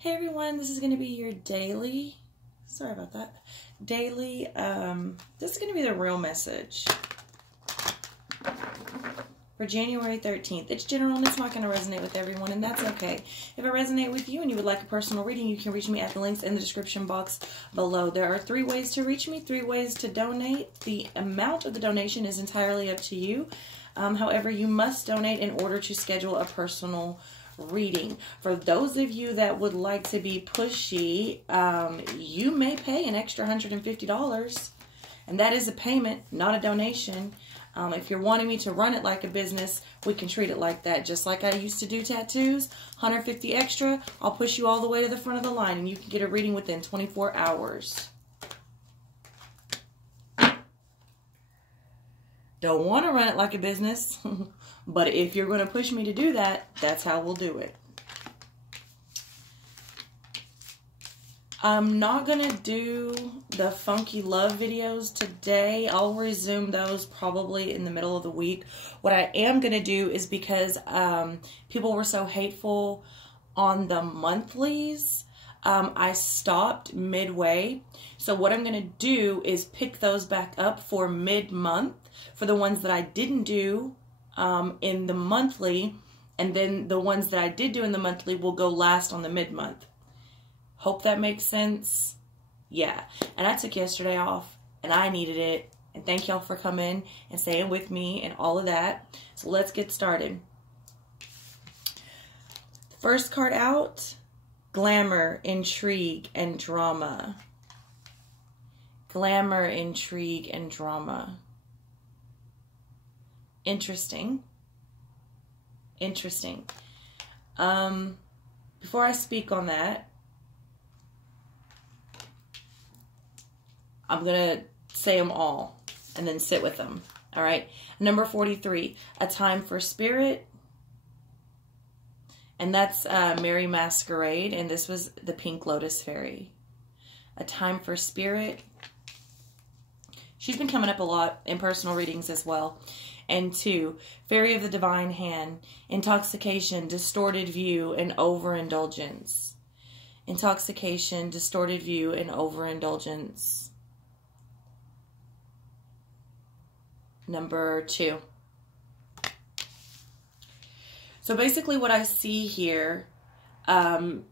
Hey everyone, this is going to be your daily, this is going to be the real message for January 13th. It's general and it's not going to resonate with everyone, and that's okay. If it resonates with you and you would like a personal reading, you can reach me at the links in the description box below. There are 3 ways to reach me, 3 ways to donate. The amount of the donation is entirely up to you. However, you must donate in order to schedule a personal reading. For those of you that would like to be pushy, you may pay an extra $150, and that is a payment, not a donation. If you're wanting me to run it like a business, we can treat it like that. Just like I used to do tattoos, $150 extra, I'll push you all the way to the front of the line, and you can get a reading within 24 hours. Don't want to run it like a business, but if you're going to push me to do that, that's how we'll do it. I'm not going to do the funky love videos today. I'll resume those probably in the middle of the week. What I am going to do is, because people were so hateful on the monthlies, I stopped midway. So what I'm going to do is pick those back up for mid-month for the ones that I didn't do in the monthly, and then the ones that I did do in the monthly will go last on the mid-month. Hope that makes sense. Yeah. And I took yesterday off, and I needed it. And thank y'all for coming and staying with me and all of that. So let's get started. First card out, glamour, intrigue, and drama. Glamour, intrigue, and drama. Interesting. Interesting. Before I speak on that, I'm going to say them all and then sit with them. All right. Number 43, A Time for Spirit. And that's Mary Masquerade. And this was the Pink Lotus Fairy. A Time for Spirit. She's been coming up a lot in personal readings as well. And 2, Fairy of the Divine Hand. Intoxication, distorted view, and overindulgence. Intoxication, distorted view, and overindulgence. Number 2. So basically what I see here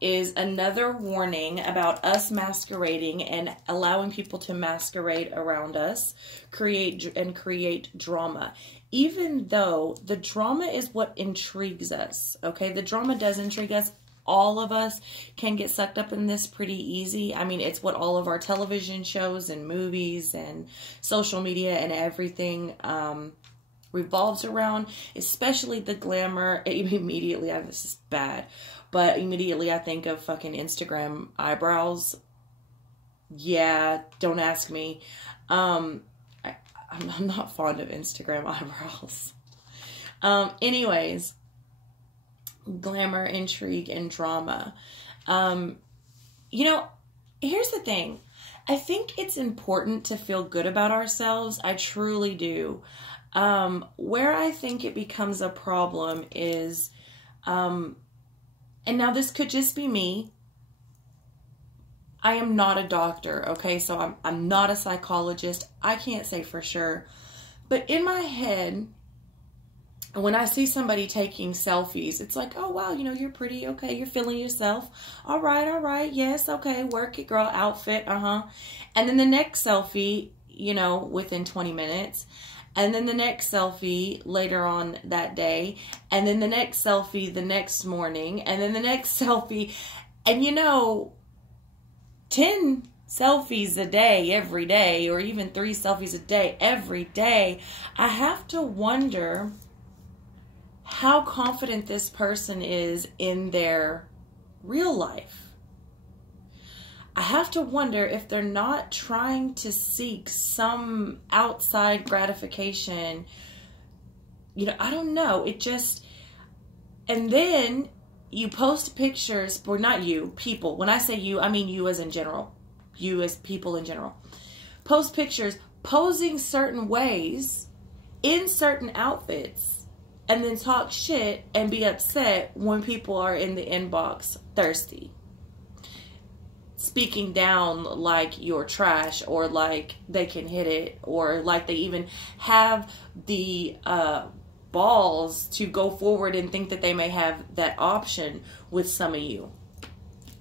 is another warning about us masquerading and allowing people to masquerade around us, create drama. Even though the drama is what intrigues us, okay? The drama does intrigue us. All of us can get sucked up in this pretty easy. I mean, it's what all of our television shows and movies and social media and everything revolves around, especially the glamour. Immediately, this is bad, but immediately I think of fucking Instagram eyebrows. Yeah, don't ask me. I'm not fond of Instagram eyebrows. Anyways, glamour, intrigue, and drama. You know, here's the thing. I think it's important to feel good about ourselves. I truly do. Where I think it becomes a problem is, and now this could just be me. I am not a doctor, okay? So I'm not a psychologist. I can't say for sure. But in my head, when I see somebody taking selfies, it's like, oh, wow, you know, you're pretty. Okay, you're feeling yourself. All right. Yes, okay, work it, girl, outfit, And then the next selfie, you know, within 20 minutes. And then the next selfie later on that day. And then the next selfie the next morning. And then the next selfie. And, you know, 10 selfies a day every day, or even 3 selfies a day every day. I have to wonder how confident this person is in their real life. I have to wonder if they're not trying to seek some outside gratification. You know, I don't know. It just, and then you post pictures, or not you, people. When I say you, I mean you as in general. You as people in general. Post pictures posing certain ways in certain outfits, and then talk shit and be upset when people are in the inbox thirsty. speaking down like you're trash, or like they can hit it, or like they even have the balls to go forward and think that they may have that option with some of you.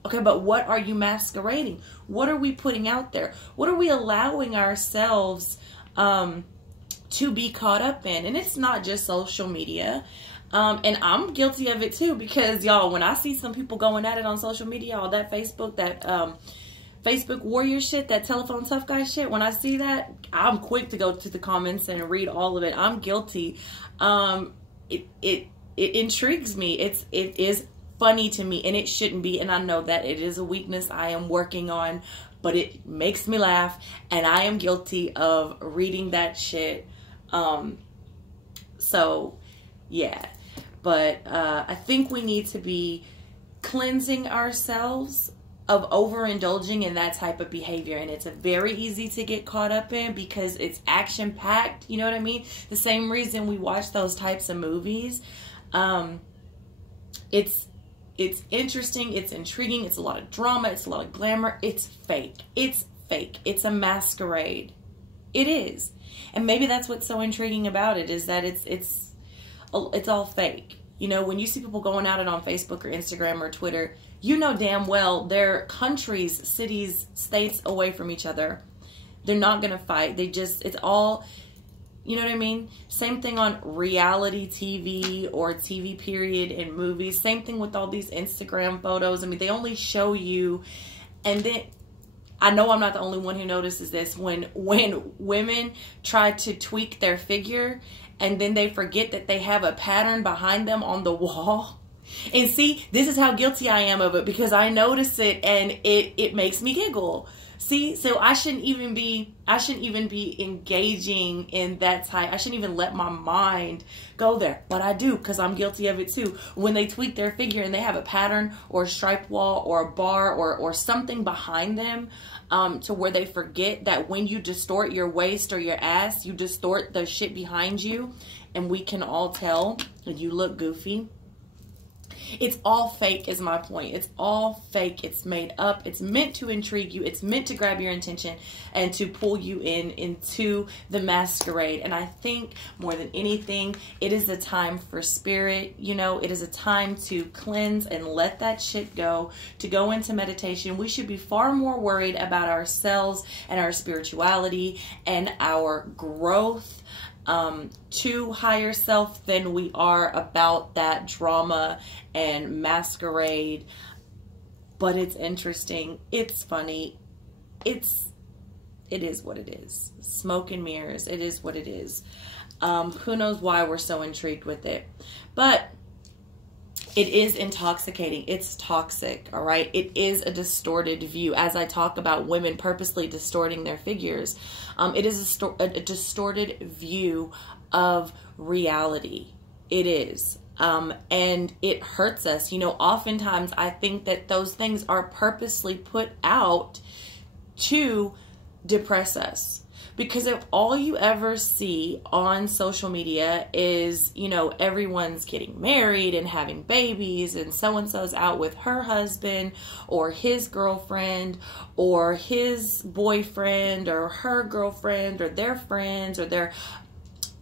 Okay, but what are you masquerading? What are we putting out there? What are we allowing ourselves to be caught up in? And it's not just social media. And I'm guilty of it too, because y'all, when I see some people going at it on social media, all that Facebook, that Facebook warrior shit, that telephone tough guy shit, when I see that, I'm quick to go to the comments and read all of it. I'm guilty. It intrigues me. It is funny to me, and it shouldn't be, and I know that it is a weakness I am working on, but it makes me laugh, and I am guilty of reading that shit. So yeah, but I think we need to be cleansing ourselves of overindulging in that type of behavior. And it's very easy to get caught up in because it's action packed. You know what I mean? The same reason we watch those types of movies. It's interesting. It's intriguing. It's a lot of drama. It's a lot of glamour. It's fake. It's fake. It's a masquerade. It is. And maybe that's what's so intriguing about it, is that it's all fake. You know, when you see people going at it on Facebook or Instagram or Twitter, you know damn well they're countries, cities, states away from each other. They're not going to fight. It's all, you know what I mean? Same thing on reality TV or TV period in movies. Same thing with all these Instagram photos. I mean, they only show you, and then I know I'm not the only one who notices this. When women try to tweak their figure and then they forget that they have a pattern behind them on the wall. And see, this is how guilty I am of it, because I notice it and it makes me giggle. See, so I shouldn't even be engaging in that type. I shouldn't even let my mind go there, but I do, because I'm guilty of it too. When they tweak their figure and they have a pattern or a striped wall or a bar or something behind them, to where they forget that when you distort your waist or your ass, you distort the shit behind you, and we can all tell that you look goofy. It's all fake is my point. It's all fake. It's made up. It's meant to intrigue you. It's meant to grab your attention and to pull you into the masquerade. And I think more than anything, it is a time for spirit. You know, it is a time to cleanse and let that shit go, to go into meditation. We should be far more worried about ourselves and our spirituality and our growth to higher self than we are about that drama and masquerade. But it's interesting. It's funny. It is what it is. Smoke and mirrors. It is what it is. Who knows why we're so intrigued with it. But it is intoxicating. It's toxic, all right? It is a distorted view. As I talk about women purposely distorting their figures, it is a distorted view of reality. It is. And it hurts us. You know, oftentimes I think that those things are purposely put out to depress us. Because if all you ever see on social media is, you know, everyone's getting married and having babies, and so-and-so's out with her husband or his girlfriend or his boyfriend or her girlfriend or their friends, or they're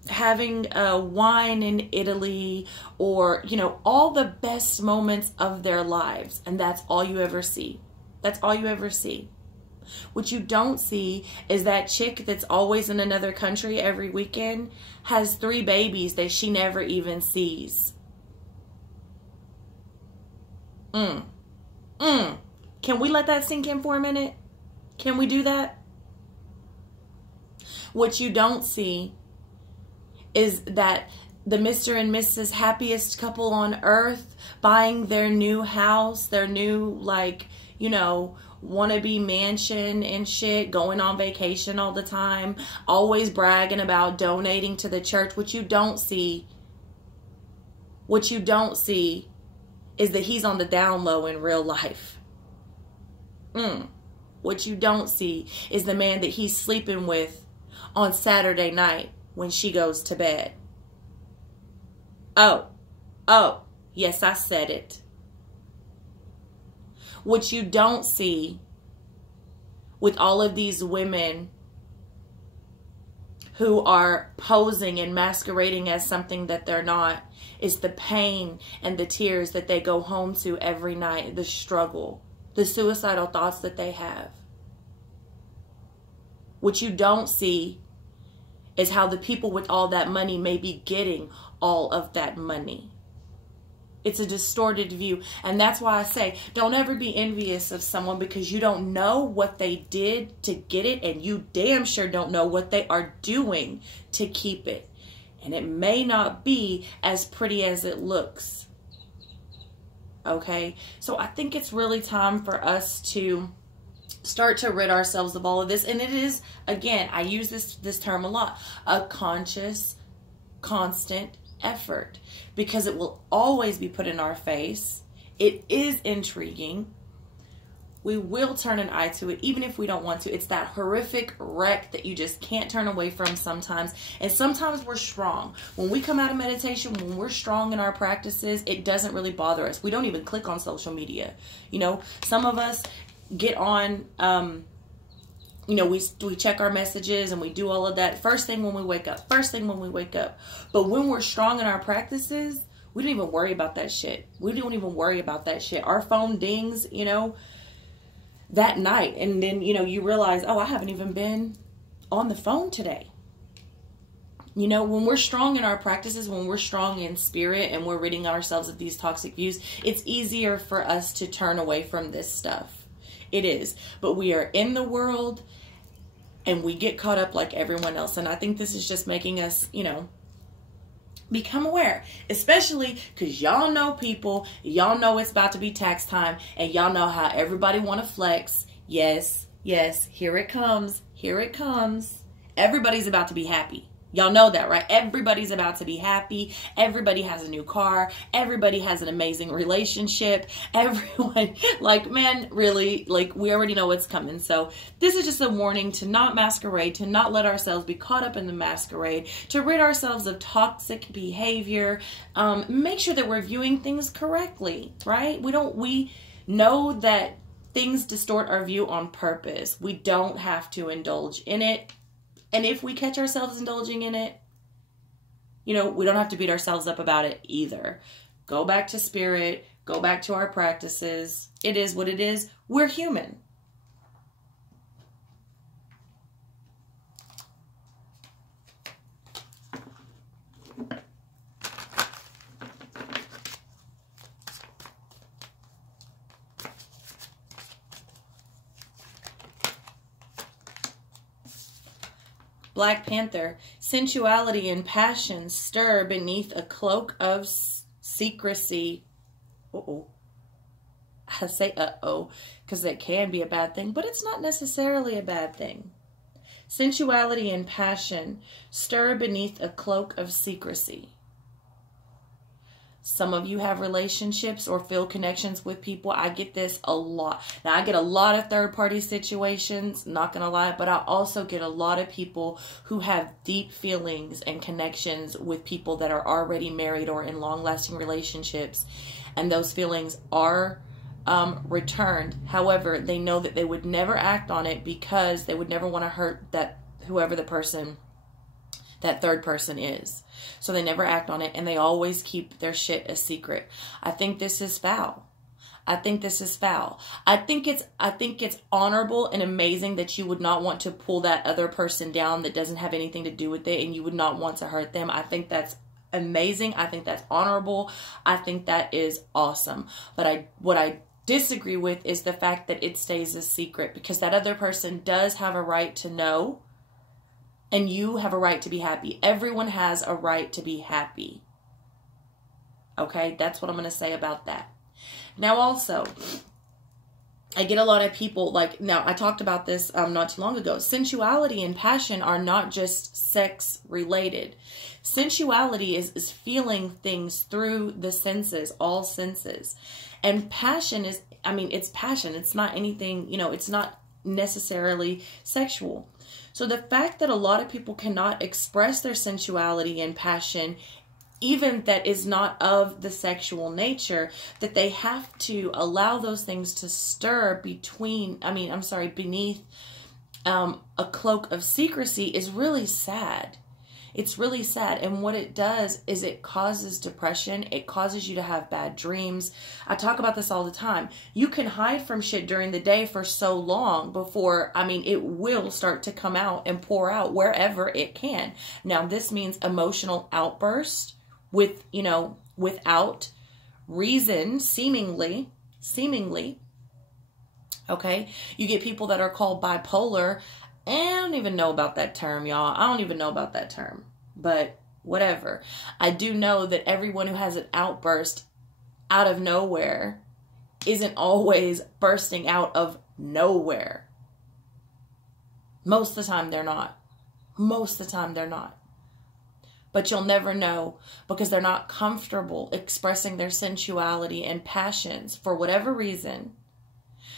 having wine in Italy, or, you know, all the best moments of their lives, and that's all you ever see. That's all you ever see. What you don't see is that chick that's always in another country every weekend has 3 babies that she never even sees. Can we let that sink in for a minute? Can we do that? What you don't see is that the Mr. and Mrs. happiest couple on earth, buying their new house, their new, like, you know, wannabe mansion and shit, going on vacation all the time, always bragging about donating to the church. What you don't see is that he's on the down low in real life. What you don't see is the man that he's sleeping with on Saturday night when she goes to bed. Oh, yes, I said it. What you don't see with all of these women who are posing and masquerading as something that they're not is the pain and the tears that they go home to every night, the struggle, the suicidal thoughts that they have. What you don't see is how the people with all that money may be getting all of that money. It's a distorted view. And that's why I say, don't ever be envious of someone, because you don't know what they did to get it, and you damn sure don't know what they are doing to keep it. And it may not be as pretty as it looks. Okay? So I think it's really time for us to start to rid ourselves of all of this. And it is, again, I use this term a lot, a conscious, constant effort, because it will always be put in our face. It is intriguing. We will turn an eye to it, even if we don't want to. It's that horrific wreck that you just can't turn away from sometimes. And sometimes we're strong. When we come out of meditation, when we're strong in our practices, it doesn't really bother us. We don't even click on social media. You know, some of us get on, you know, we check our messages and we do all of that first thing when we wake up. But when we're strong in our practices, we don't even worry about that shit. Our phone dings, you know, that night. And then, you know, you realize, oh, I haven't even been on the phone today. You know, when we're strong in our practices, when we're strong in spirit and we're ridding ourselves of these toxic views, it's easier for us to turn away from this stuff. It is. But we are in the world and we get caught up like everyone else. And I think this is just making us, you know, become aware. Especially because y'all know people, y'all know it's about to be tax time, and y'all know how everybody want to flex. Yes, yes, here it comes. Here it comes. Everybody's about to be happy. Y'all know that, right? Everybody's about to be happy. Everybody has a new car. Everybody has an amazing relationship. Everyone, like, man, really, like, we already know what's coming. So this is just a warning to not masquerade, to not let ourselves be caught up in the masquerade, to rid ourselves of toxic behavior. Make sure that we're viewing things correctly, right? We know that things distort our view on purpose. We don't have to indulge in it. And if we catch ourselves indulging in it, you know, we don't have to beat ourselves up about it either. Go back to spirit. Go back to our practices. It is what it is. We're human. Black Panther, sensuality and passion stir beneath a cloak of secrecy. Uh-oh. I say uh-oh because it can be a bad thing, but it's not necessarily a bad thing. Sensuality and passion stir beneath a cloak of secrecy. Some of you have relationships or feel connections with people. I get this a lot. Now, I get a lot of third-party situations, not going to lie, but I also get a lot of people who have deep feelings and connections with people that are already married or in long-lasting relationships, and those feelings are returned. However, they know that they would never act on it because they would never want to hurt that whoever the person, that third person is. So they never act on it, and they always keep their shit a secret. I think this is foul. I think this is foul. I think it's honorable and amazing that you would not want to pull that other person down that doesn't have anything to do with it, and you would not want to hurt them. I think that's amazing. I think that's honorable. I think that is awesome. But what I disagree with is the fact that it stays a secret, because that other person does have a right to know. And you have a right to be happy. Everyone has a right to be happy. Okay, that's what I'm going to say about that. Now also, I get a lot of people, like, now I talked about this not too long ago. Sensuality and passion are not just sex related. Sensuality is feeling things through the senses, all senses. And passion is, I mean, it's passion. It's not anything, you know, it's not necessarily sexual. So the fact that a lot of people cannot express their sensuality and passion even that is not of the sexual nature, that they have to allow those things to stir beneath a cloak of secrecy is really sad. It's really sad. And what it does is it causes depression. It causes you to have bad dreams. I talk about this all the time. You can hide from shit during the day for so long before, it will start to come out and pour out wherever it can. Now, this means emotional outburst without reason, seemingly. Okay. You get people that are called bipolar. I don't even know about that term, y'all. I don't even know about that term, but whatever. I do know that everyone who has an outburst out of nowhere isn't always bursting out of nowhere. Most of the time they're not. Most of the time they're not. But you'll never know because they're not comfortable expressing their sensuality and passions for whatever reason.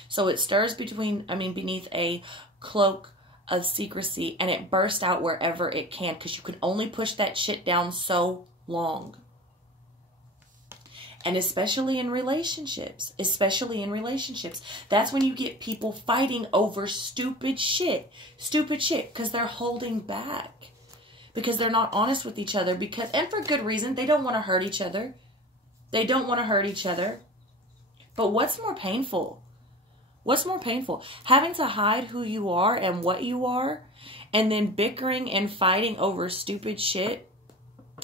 So it stirs beneath a cloak of secrecy, and it bursts out wherever it can because you can only push that shit down so long. And especially in relationships, that's when you get people fighting over stupid shit, because they're holding back, because they're not honest with each other, and for good reason. They don't want to hurt each other. But what's more painful? Having to hide who you are and what you are, and then bickering and fighting over stupid shit.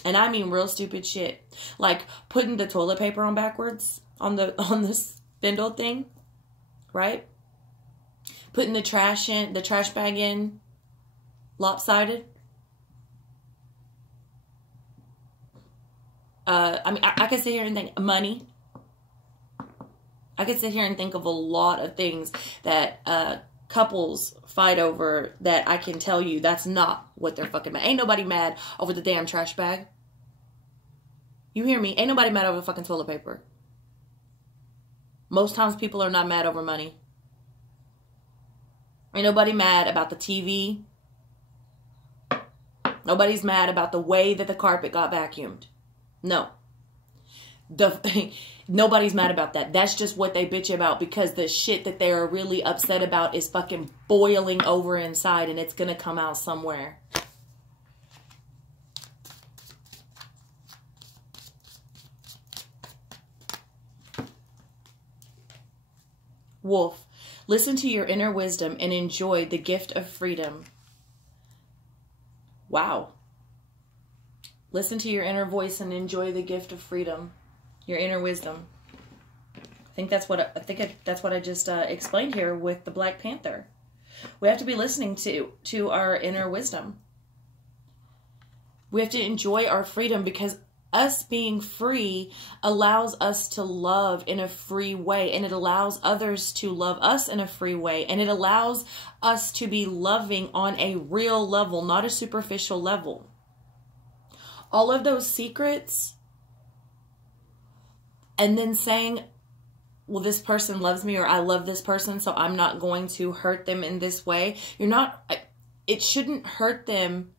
And I mean real stupid shit. Like putting the toilet paper on backwards on the spindle thing, right? Putting the trash bag in lopsided. I can sit here and think money. I could sit here and think of a lot of things that couples fight over that I can tell you that's not what they're fucking mad. Ain't nobody mad over the damn trash bag. You hear me? Ain't nobody mad over the fucking toilet paper. Most times people are not mad over money. Ain't nobody mad about the TV. Nobody's mad about the way that the carpet got vacuumed. No. Nobody's mad about that. That's just what they bitch about, because the shit that they are really upset about is fucking boiling over inside, and it's gonna come out somewhere. Wolf, listen to your inner wisdom and enjoy the gift of freedom. Wow. Listen to your inner voice and enjoy the gift of freedom. Your inner wisdom. I think that's what I just explained here with the Black Panther. We have to be listening to our inner wisdom. We have to enjoy our freedom, because us being free allows us to love in a free way, and it allows others to love us in a free way, and it allows us to be loving on a real level, not a superficial level. All of those secrets, and then saying, well, this person loves me, or I love this person, so I'm not going to hurt them in this way. It shouldn't hurt them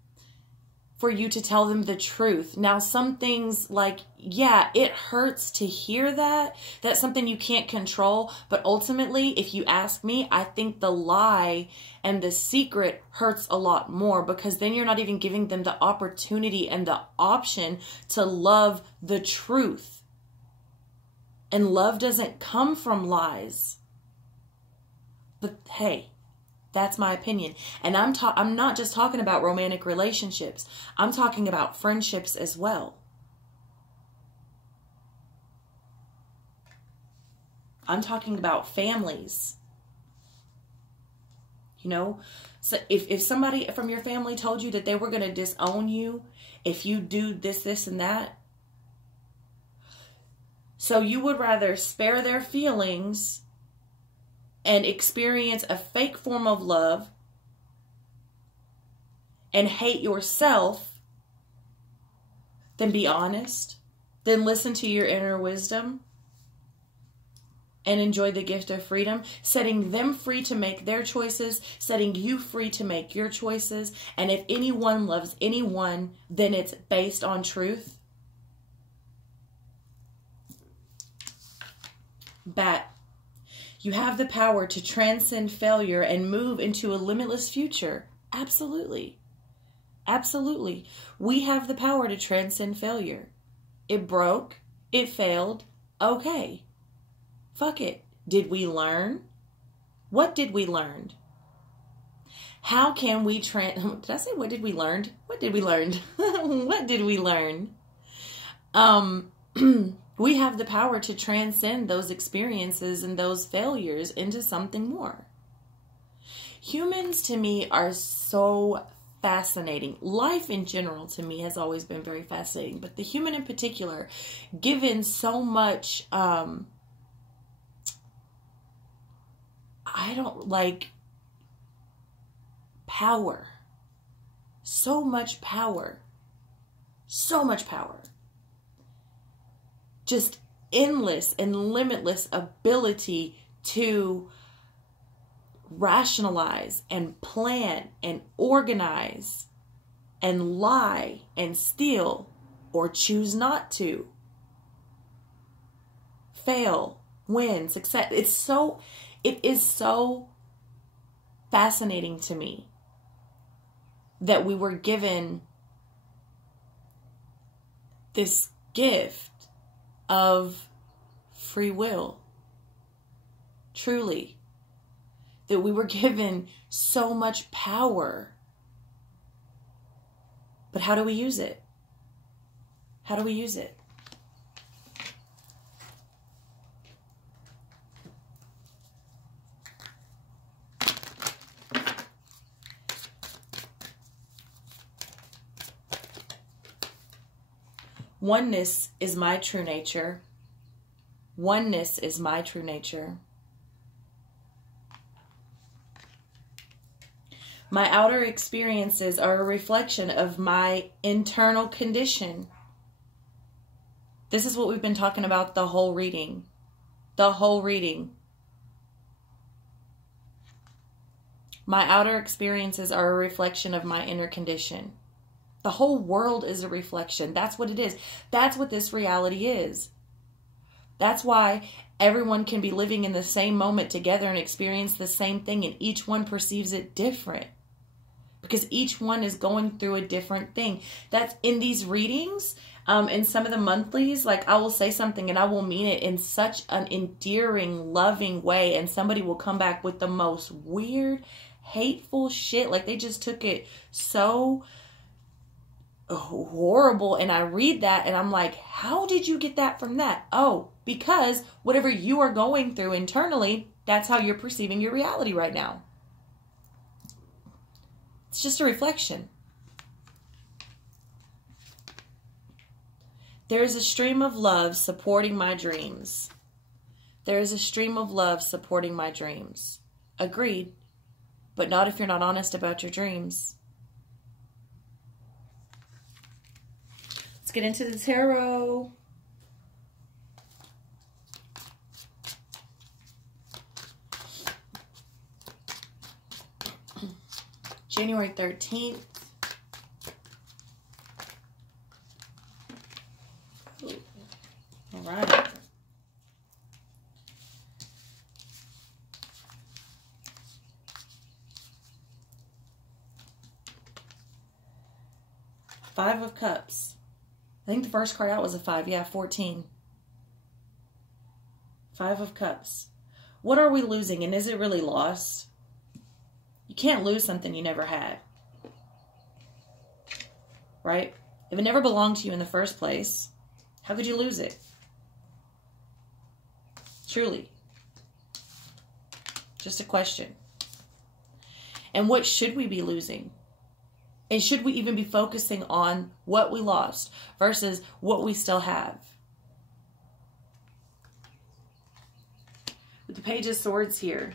for you to tell them the truth. Now, some things, like, yeah, it hurts to hear that. That's something you can't control. But ultimately, if you ask me, I think the lie and the secret hurts a lot more, because then you're not even giving them the opportunity and the option to love the truth. And love doesn't come from lies. But hey, that's my opinion. And I'm not just talking about romantic relationships. I'm talking about friendships as well. I'm talking about families. You know, so if somebody from your family told you that they were going to disown you if you do this, and that, so you would rather spare their feelings and experience a fake form of love and hate yourself than be honest, then listen to your inner wisdom and enjoy the gift of freedom, setting them free to make their choices, setting you free to make your choices. And if anyone loves anyone, then it's based on truth. Bat. You have the power to transcend failure and move into a limitless future. Absolutely. Absolutely. We have the power to transcend failure. It broke. It failed. Okay. Fuck it. Did we learn? What did we learn? How can we did I say what did we learn? What did we learn? What did we learn? We have the power to transcend those experiences and those failures into something more. Humans to me are so fascinating. Life in general to me has always been very fascinating, but the human in particular, given so much, power. So much power. So much power. Just endless and limitless ability to rationalize and plan and organize and lie and steal or choose not to. Fail, win, success. It is so fascinating to me that we were given this gift of free will. Truly. That we were given so much power. But how do we use it? How do we use it? Oneness is my true nature. Oneness is my true nature. My outer experiences are a reflection of my internal condition. This is what we've been talking about the whole reading. The whole reading. My outer experiences are a reflection of my inner condition. The whole world is a reflection. That's what it is. That's what this reality is. That's why everyone can be living in the same moment together and experience the same thing, and each one perceives it different. Because each one is going through a different thing. That's in these readings, in some of the monthlies, like I will say something and I will mean it in such an endearing, loving way, and somebody will come back with the most weird, hateful shit. Like they just took it so horrible, and I read that and I'm like, how did you get that from that? Oh, because whatever you are going through internally, that's how you're perceiving your reality right now. It's just a reflection. There is a stream of love supporting my dreams. There is a stream of love supporting my dreams. Agreed. But not if you're not honest about your dreams. Let's get into the tarot. January 13th. Ooh. All right. Five of Cups. I think the first card out was a 5. Yeah, 14. Five of Cups. What are we losing, and is it really lost? You can't lose something you never had. Right? If it never belonged to you in the first place, how could you lose it? Truly. Just a question. And what should we be losing? And should we even be focusing on what we lost versus what we still have? With the Page of Swords here.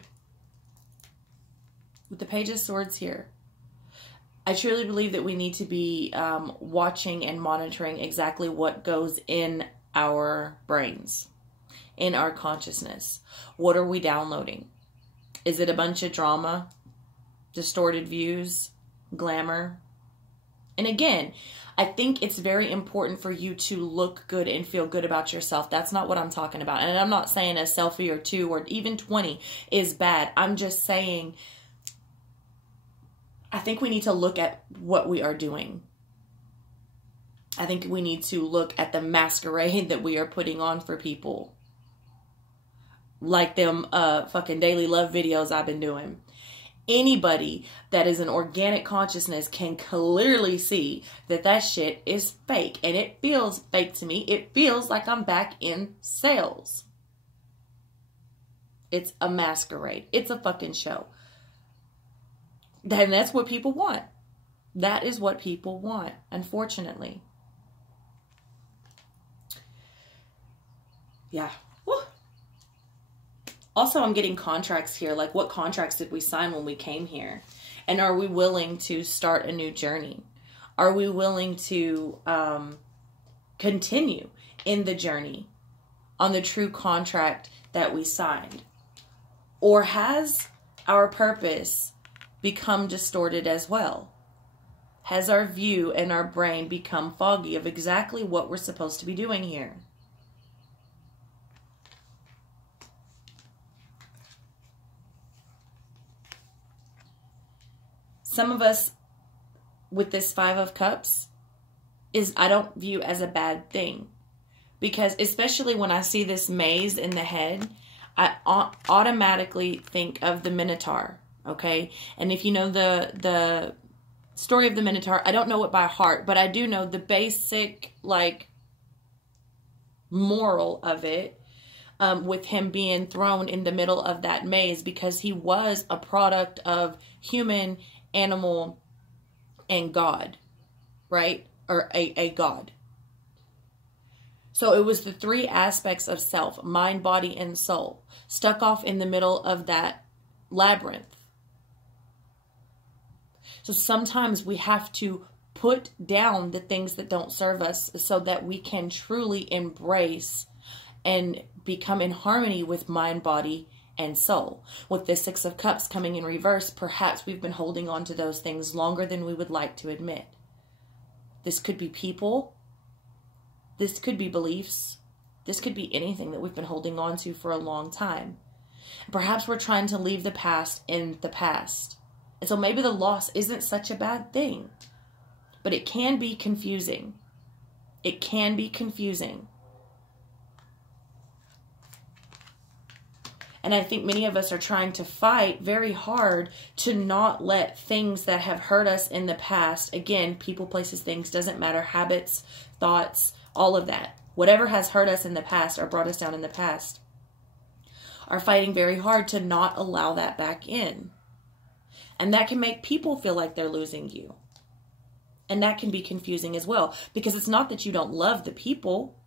With the Page of Swords here. I truly believe that we need to be watching and monitoring exactly what goes in our brains, in our consciousness. What are we downloading? Is it a bunch of drama, distorted views, glamour? And again, I think it's very important for you to look good and feel good about yourself. That's not what I'm talking about. And I'm not saying a selfie or 2 or even 20 is bad. I'm just saying, I think we need to look at what we are doing. I think we need to look at the masquerade that we are putting on for people. Like them fucking daily love videos I've been doing. Anybody that is an organic consciousness can clearly see that that shit is fake. And it feels fake to me. It feels like I'm back in sales. It's a masquerade. It's a fucking show. And that's what people want. That is what people want, unfortunately. Yeah. Woo. Also, I'm getting contracts here. Like, what contracts did we sign when we came here? And are we willing to start a new journey? Are we willing to continue in the journey on the true contract that we signed? Or has our purpose become distorted as well? Has our view and our brain become foggy of exactly what we're supposed to be doing here? Some of us with this 5 of Cups I don't view as a bad thing. Because especially when I see this maze in the head, I automatically think of the Minotaur, okay? And if you know the story of the Minotaur, I don't know it by heart, but I do know the basic, like, moral of it, with him being thrown in the middle of that maze because he was a product of human, animal, and God, right? Or a God. So it was the 3 aspects of self, mind, body, and soul, stuck off in the middle of that labyrinth. So sometimes we have to put down the things that don't serve us so that we can truly embrace and become in harmony with mind, body, and soul. With the 6 of Cups coming in reverse, perhaps we've been holding on to those things longer than we would like to admit. This could be people. This could be beliefs. This could be anything that we've been holding on to for a long time. Perhaps we're trying to leave the past in the past. And so maybe the loss isn't such a bad thing. But it can be confusing. It can be confusing. And I think many of us are trying to fight very hard to not let things that have hurt us in the past, again, people, places, things, doesn't matter, habits, thoughts, all of that. Whatever has hurt us in the past or brought us down in the past, are fighting very hard to not allow that back in. And that can make people feel like they're losing you. And that can be confusing as well. Because it's not that you don't love the people.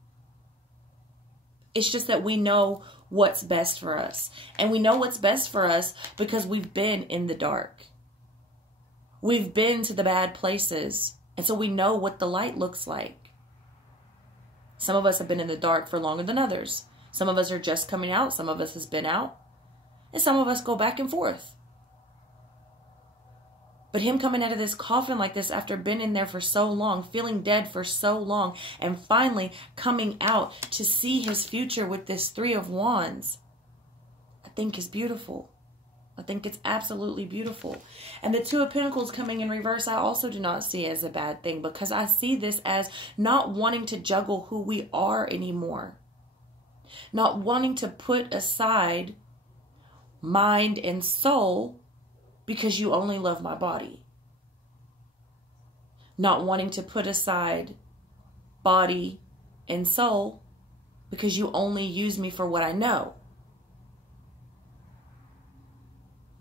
It's just that we know what's best for us. And we know what's best for us because we've been in the dark. We've been to the bad places. And so we know what the light looks like. Some of us have been in the dark for longer than others. Some of us are just coming out. Some of us has been out. And some of us go back and forth. But him coming out of this coffin like this after being in there for so long, feeling dead for so long, and finally coming out to see his future with this 3 of Wands, I think is beautiful. I think it's absolutely beautiful. And the 2 of Pentacles coming in reverse, I also do not see as a bad thing, because I see this as not wanting to juggle who we are anymore. Not wanting to put aside mind and soul because you only love my body. Not wanting to put aside body and soul because you only use me for what I know.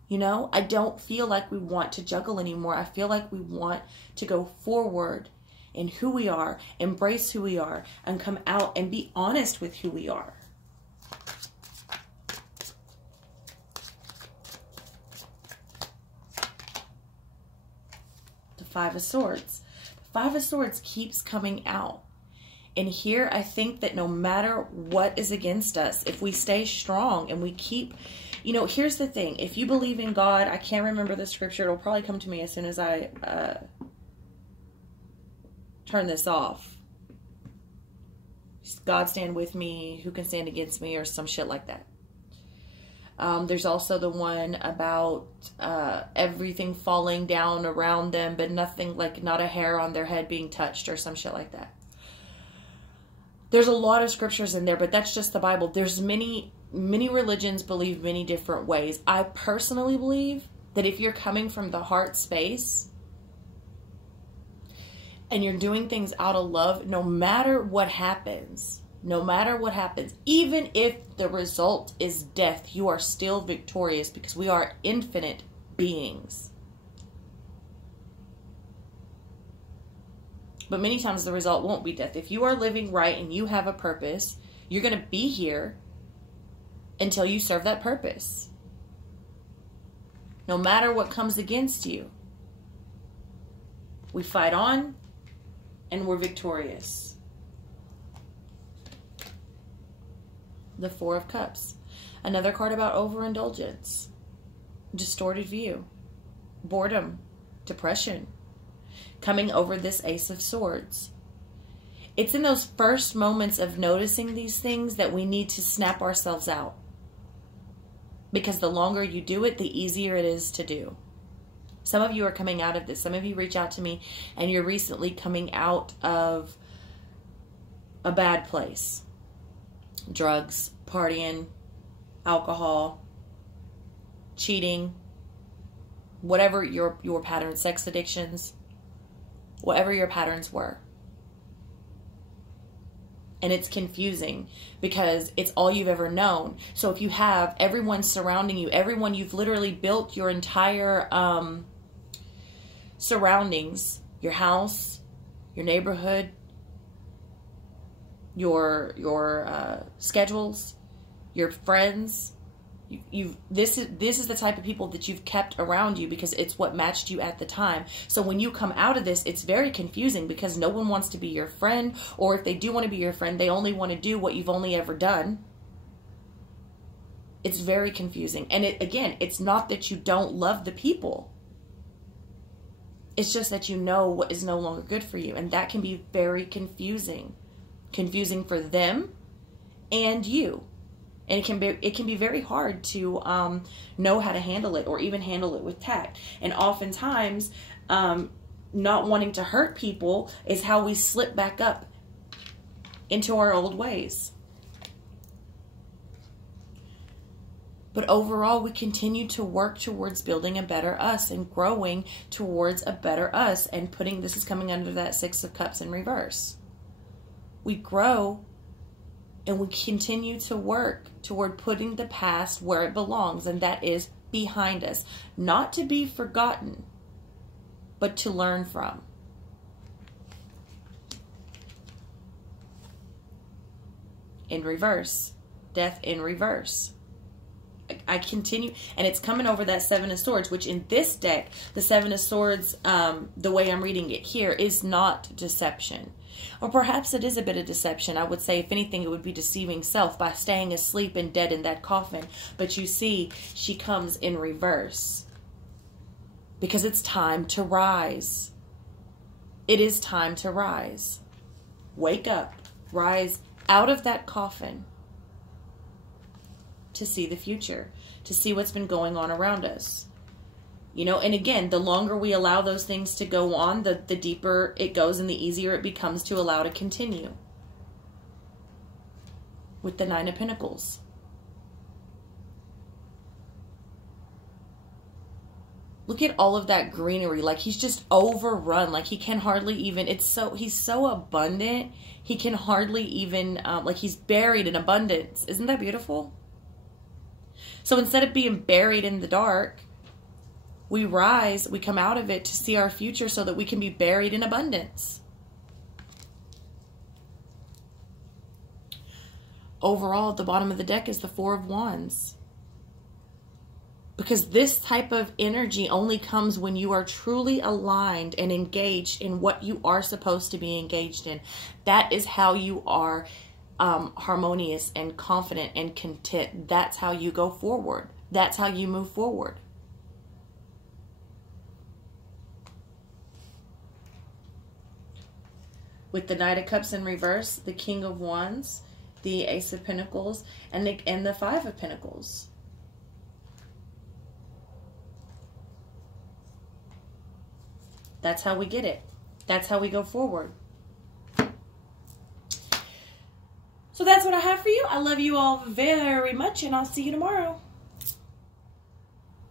You know, I don't feel like we want to juggle anymore. I feel like we want to go forward in who we are, embrace who we are, and come out and be honest with who we are. The 5 of Swords. The 5 of Swords keeps coming out. And here I think that no matter what is against us, if we stay strong and we keep... You know, here's the thing. If you believe in God, I can't remember the scripture. It'll probably come to me as soon as I turn this off. God stand with me, who can stand against me, or some shit like that. There's also the one about everything falling down around them, but nothing, like not a hair on their head being touched, or some shit like that. There's a lot of scriptures in there, but that's just the Bible. There's many religions believe many different ways. I personally believe that if you're coming from the heart space and you're doing things out of love, no matter what happens, even if the result is death, you are still victorious, because we are infinite beings. But many times the result won't be death. If you are living right and you have a purpose, you're going to be here until you serve that purpose. No matter what comes against you, we fight on and we're victorious. The Four of Cups. Another card about overindulgence, distorted view, boredom, depression. Coming over this Ace of Swords. It's in those first moments of noticing these things that we need to snap ourselves out. Because the longer you do it, the easier it is to do. Some of you are coming out of this. Some of you reach out to me and you're recently coming out of a bad place. Drugs, partying, alcohol, cheating, whatever your pattern, sex addictions, whatever your patterns were. And it's confusing because it's all you've ever known. So if you have everyone surrounding you, everyone, you've literally built your entire surroundings, your house, your neighborhood, your schedules, your friends. This is the type of people that you've kept around you because it's what matched you at the time. So when you come out of this, it's very confusing because no one wants to be your friend, or if they do want to be your friend, they only want to do what you've only ever done. It's very confusing. And again, it's not that you don't love the people. It's just that you know what is no longer good for you. And that can be very confusing. Confusing for them and you. And it can be very hard to know how to handle it, or even handle it with tact. And oftentimes, not wanting to hurt people is how we slip back up into our old ways. But overall, we continue to work towards building a better us and growing towards a better us. And this is coming under that Six of Cups in reverse. We grow and we continue to work toward putting the past where it belongs, and that is behind us. Not to be forgotten, but to learn from. In reverse. Death in reverse. I continue, and it's coming over that Seven of Swords, which in this deck, the Seven of Swords, the way I'm reading it here, is not deception. Or perhaps it is a bit of deception. I would say, if anything, it would be deceiving self by staying asleep and dead in that coffin. But you see, she comes in reverse. Because it's time to rise. It is time to rise. Wake up. Rise out of that coffin. To see the future. To see what's been going on around us. You know, and again, the longer we allow those things to go on, the deeper it goes and the easier it becomes to allow to continue. With the Nine of Pentacles. Look at all of that greenery. Like, he's just overrun. Like, he can hardly even, he's so abundant. He can hardly even, like, he's buried in abundance. Isn't that beautiful? So instead of being buried in the dark, we rise, we come out of it to see our future so that we can be buried in abundance. Overall, at the bottom of the deck is the Four of Wands. Because this type of energy only comes when you are truly aligned and engaged in what you are supposed to be engaged in. That is how you are harmonious and confident and content. That's how you go forward. That's how you move forward. with the Knight of Cups in reverse, the King of Wands, the Ace of Pentacles, and the Five of Pentacles. That's how we get it. That's how we go forward. So that's what I have for you. I love you all very much, and I'll see you tomorrow.